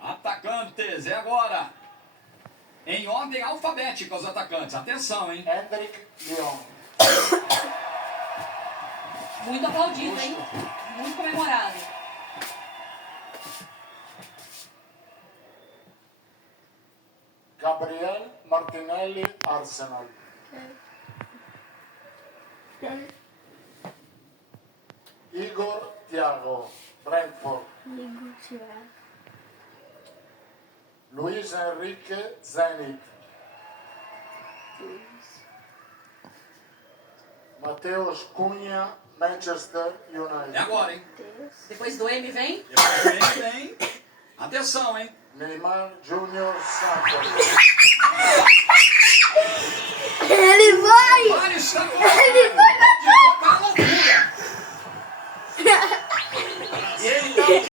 Atacantes, é agora. Em ordem alfabética, os atacantes. Atenção, hein? Hendrik Leon. Muito aplaudido, hein? Muito comemorado. Gabriel Martinelli, Arsenal. Igor Thiago, Brentford. Luis Enrique, Zenit. Mateus Cunha, Manchester É United. agora, hein? Depois do M vem. Vem. Atenção, hein? Neymar Júnior Santos. Ele vai! Mário está Ele vai! loucura. E ele tá